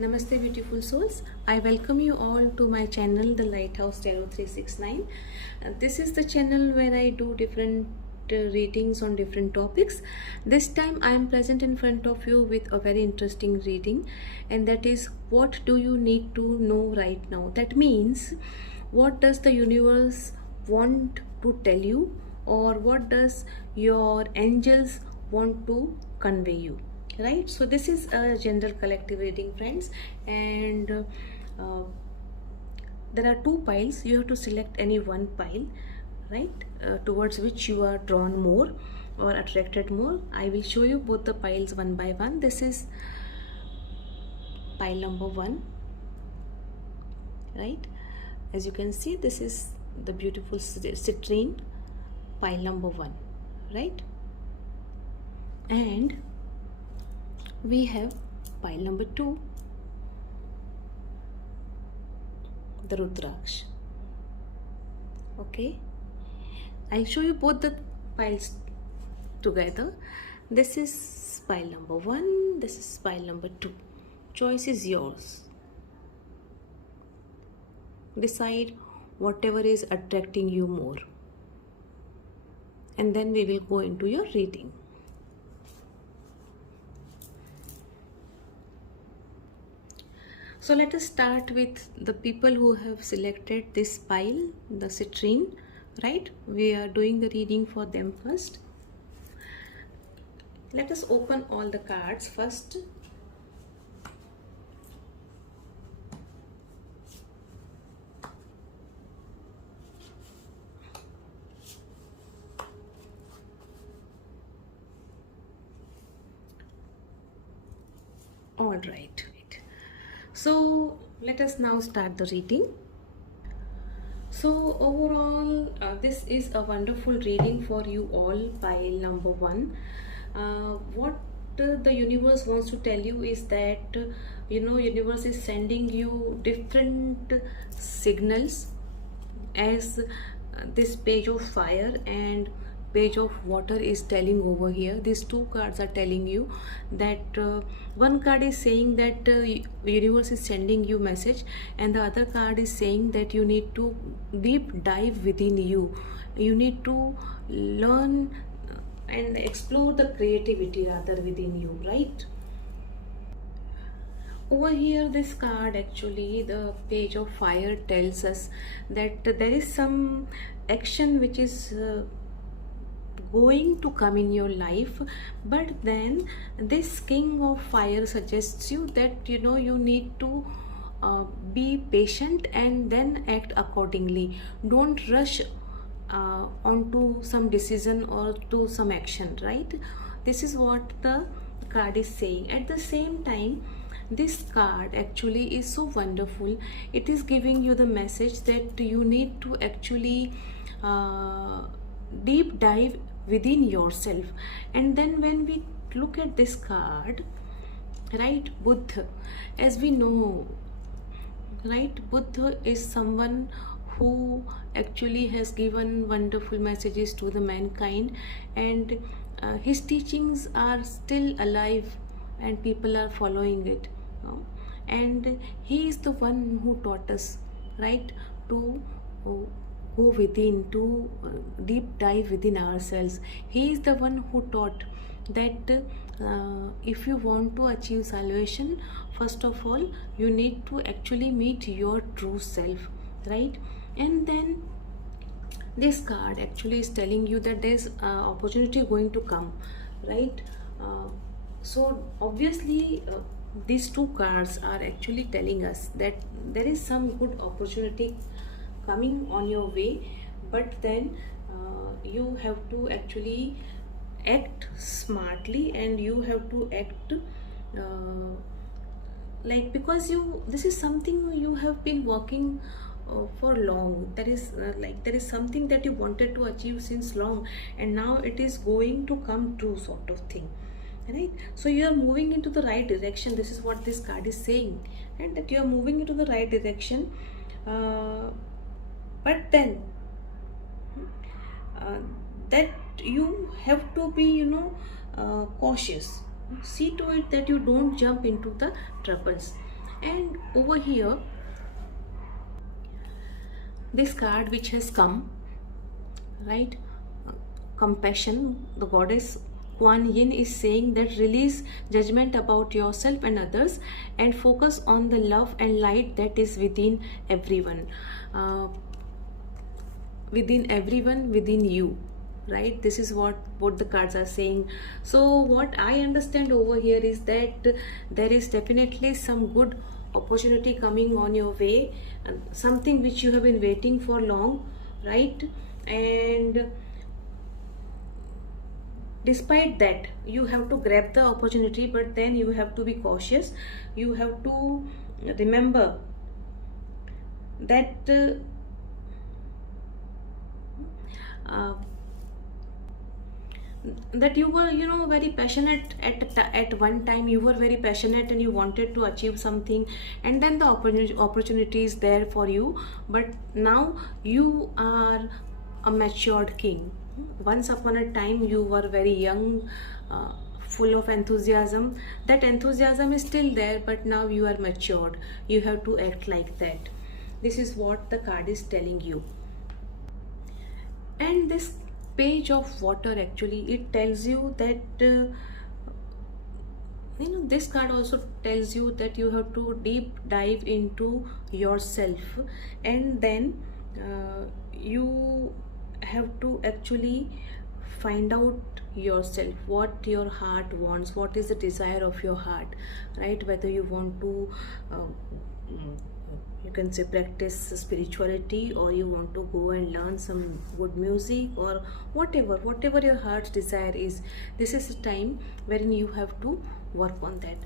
Namaste beautiful souls. I welcome you all to my channel The Lighthouse Tarot 369. This is the channel where I do different readings on different topics. This time I am present in front of you with a very interesting reading, and that is, what do you need to know right now? That means, what does the universe want to tell you, or what does your angels want to convey you? Right, so this is a general collective reading, friends, and there are two piles. You have to select any one pile, right, towards which you are drawn more or attracted more. I will show you both the piles one by one. This is pile number 1, right? As you can see, this is the beautiful citrine, pile number 1, right? And we have pile number 2, the Rudraksh. Okay, I'll show you both the piles together. This is pile number 1, this is pile number 2. Choice is yours. Decide whatever is attracting you more, and then we will go into your reading. So let us start with the people who have selected this pile, the citrine, right? We are doing the reading for them first. Let us open all the cards first. All right. So let us now start the reading. So overall, this is a wonderful reading for you all, pile number 1. What the universe wants to tell you is that, universe is sending you different signals, as this page of fire and page of water is telling over here. These two cards are telling you that one card is saying that universe is sending you message, and the other card is saying that you need to deep dive within you. You need to learn and explore the creativity rather within you, right? Over here, this card, actually the page of fire, tells us that there is some action which is going to come in your life, but then this king of fire suggests you that you need to be patient and then act accordingly. Don't rush onto some decision or to some action, right? This is what the card is saying. At the same time, this card actually is so wonderful. It is giving you the message that you need to actually deep dive within yourself. And then when we look at this card, right, Buddha, as we know, right, Buddha is someone who actually has given wonderful messages to the mankind, and his teachings are still alive and people are following it, and he is the one who taught us, right, to go within, to deep dive within ourselves. He is the one who taught that if you want to achieve salvation, first of all you need to actually meet your true self, right? And then this card actually is telling you that there's opportunity going to come, right? So obviously these two cards are actually telling us that there is some good opportunity coming on your way, but then you have to actually act smartly, and you have to act because this is something you have been working for long. There is something that you wanted to achieve since long, and now it is going to come true, sort of thing, right? So you are moving into the right direction. This is what this card is saying, and that you are moving into the right direction, but then that you have to be cautious. See to it that you don't jump into the troubles. And over here, this card which has come, right, compassion, the goddess Kuan Yin is saying that release judgment about yourself and others and focus on the love and light that is within everyone, uh, within you, right? This is what both the cards are saying. So what I understand over here is that there is definitely some good opportunity coming on your way, something which you have been waiting for long, right? And despite that, you have to grab the opportunity, but then you have to be cautious. You have to remember that uh, that you were, you know, very passionate at one time. You were very passionate and you wanted to achieve something, and then the opportunity is there for you. But now you are a matured king. Once upon a time you were very young, full of enthusiasm. That enthusiasm is still there, but now you are matured. You have to act like that. This is what the card is telling you. And this page of water, actually it tells you that this card also tells you that you have to deep dive into yourself, and then you have to actually find out yourself, what your heart wants, what is the desire of your heart, right? Whether you want to you can say practice spirituality, or you want to go and learn some good music, or whatever your heart's desire is. This is a time wherein you have to work on that.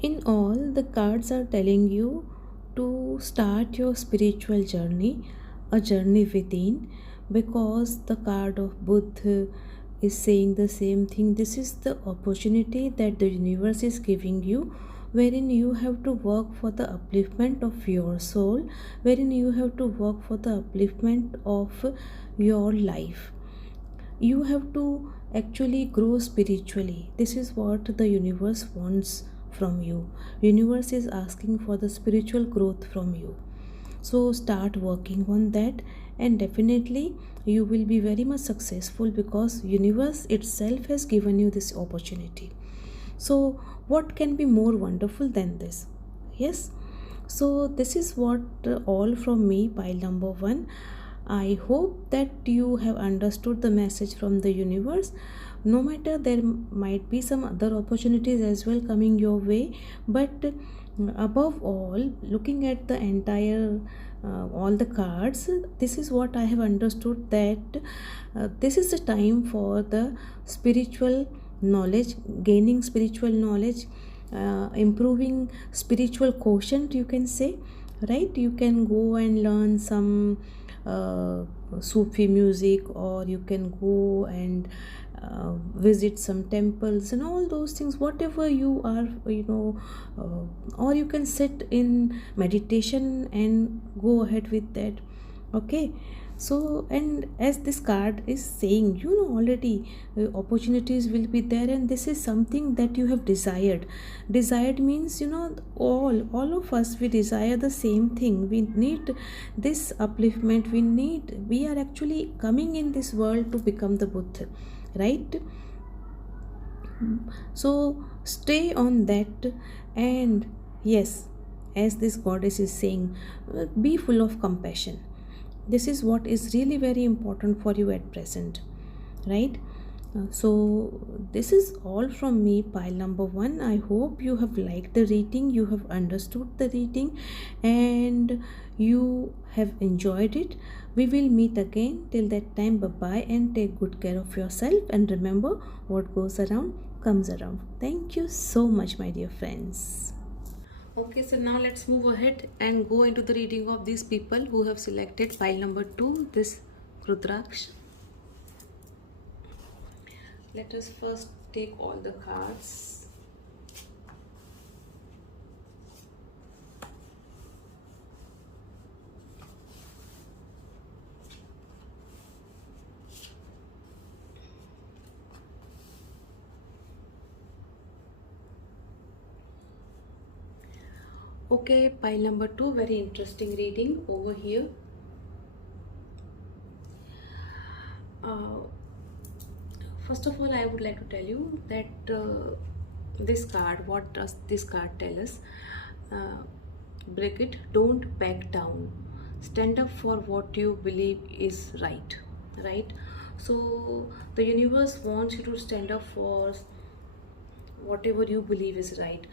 In all, the cards are telling you to start your spiritual journey, a journey within, because the card of Buddha is saying the same thing. This is the opportunity that the universe is giving you, wherein you have to work for the upliftment of your soul, wherein you have to work for the upliftment of your life. You have to actually grow spiritually. This is what the universe wants from you. Universe is asking for the spiritual growth from you. So start working on that, and definitely you will be very much successful, because universe itself has given you this opportunity. So what can be more wonderful than this? Yes. So this is what all from me, pile number 1. I hope that you have understood the message from the universe. No matter, there might be some other opportunities as well coming your way, but above all, looking at the entire all the cards, this is what I have understood, that this is the time for the spiritual knowledge, gaining spiritual knowledge, improving spiritual quotient, you can say, right? You can go and learn some Sufi music, or you can go and visit some temples and all those things, whatever you are, or you can sit in meditation and go ahead with that. Okay. So, and as this card is saying, already opportunities will be there, and this is something that you have desired means, all of us, we desire the same thing. We need this upliftment. We are actually coming in this world to become the Buddha, right? So stay on that. And yes, as this goddess is saying, be full of compassion. This is what is really very important for you at present, right? So this is all from me, pile number 1. I hope you have liked the reading, you have understood the reading, and you have enjoyed it. We will meet again. Till that time, bye bye, and take good care of yourself, and remember, what goes around comes around. Thank you so much, my dear friends. Okay, so now let's move ahead and go into the reading of these people who have selected pile number 2, this Rudraksh. Let us first take all the cards. Okay, pile number 2, very interesting reading over here. Uh, First of all, I would like to tell you that this card, what does this card tell us? Uh, Brigitte, don't back down. Stand up for what you believe is right. Right? So, the universe wants you to stand up for whatever you believe is right.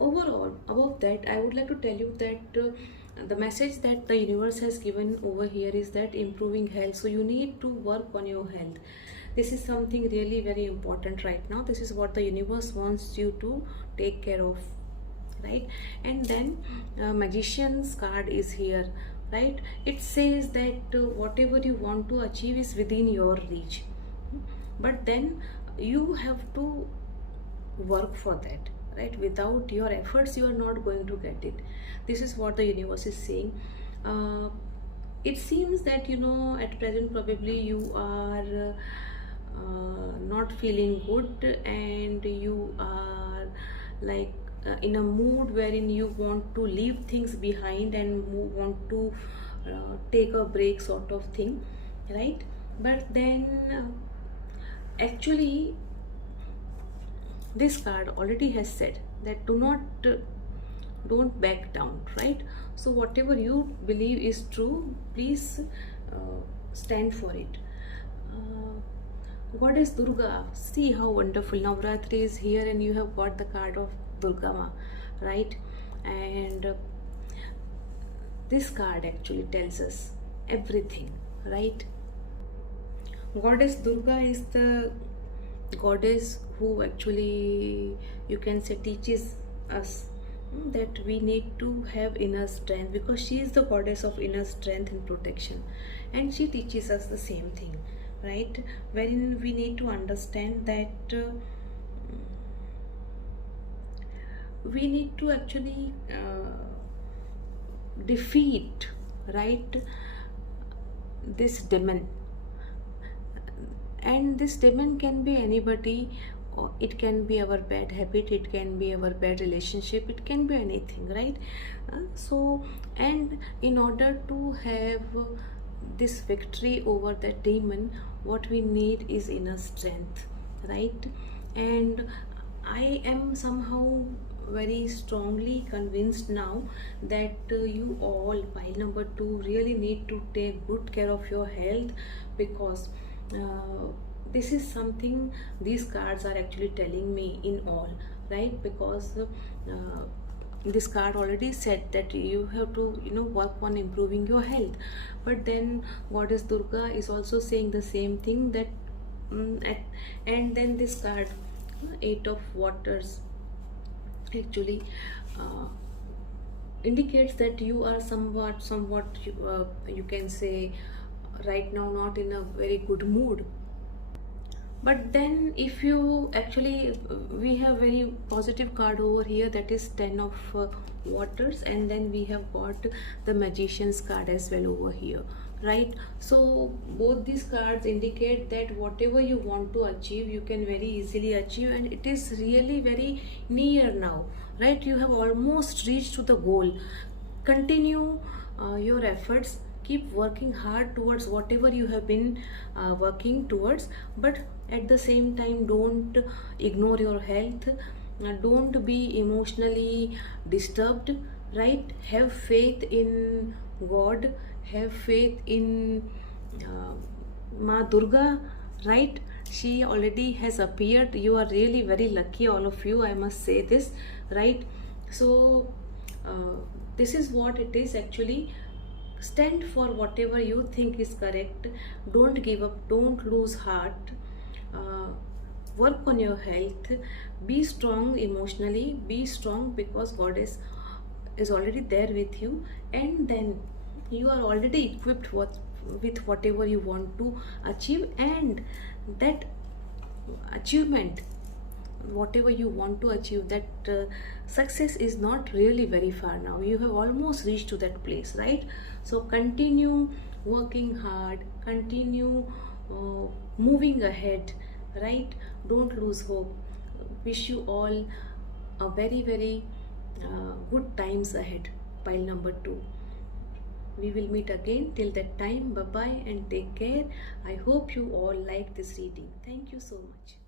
Overall, above that, I would like to tell you that the message that the universe has given over here is that improving health. So you need to work on your health. This is something really very important right now. This is what the universe wants you to take care of, right? And then magician's card is here, right? It says that whatever you want to achieve is within your reach, but then you have to work for that, right? Without your efforts you are not going to get it. This is what the universe is saying. uh, it seems that, at present probably you are not feeling good, and you are like in a mood wherein you want to leave things behind and want to take a break sort of thing, right? But then actually this card already has said that don't back down, right? So whatever you believe is true, please stand for it. Goddess Durga, see how wonderful. Navratri is here and you have got the card of Durga Ma, right? And this card actually tells us everything, right? Goddess Durga is the goddess who actually, you can say, teaches us that we need to have inner strength, because she is the goddess of inner strength and protection, and she teaches us the same thing, right? Wherein we need to understand that we need to actually defeat, right, this demon. And this demon can be anybody, or it can be our bad habit, it can be our bad relationship, it can be anything, right? So, and in order to have this victory over that demon, what we need is inner strength, right? And I am somehow very strongly convinced now that you all, pile number 2, really need to take good care of your health, because this is something these cards are actually telling me in all, right? Because this card already said that you have to, work on improving your health. But then Goddess Durga is also saying the same thing, that and then this card, Eight of Waters, actually indicates that you are somewhat you can say right now not in a very good mood. But then if you actually, we have very positive card over here, that is 10 of waters, and then we have got the magician's card as well over here, right? So both these cards indicate that whatever you want to achieve, you can very easily achieve, and it is really very near now, right? You have almost reached to the goal. Continue your efforts, keep working hard towards whatever you have been working towards, but at the same time don't ignore your health. Don't be emotionally disturbed, right? Have faith in God, have faith in uh, Ma Durga, right? She already has appeared. You are really very lucky, all of you, I must say this, right? So this is what it is actually. Stand for whatever you think is correct. Don't give up, don't lose heart. uh, Work on your health. Be strong emotionally, be strong, because God is already there with you, and then you are already equipped with whatever you want to achieve. And that achievement, whatever you want to achieve, that success is not really very far now. You have almost reached to that place, right? So continue working hard, continue moving ahead, right? Don't lose hope. Wish you all a very very good times ahead. Pile number 2. We will meet again. Till that time, bye bye and take care. I hope you all like this reading. Thank you so much.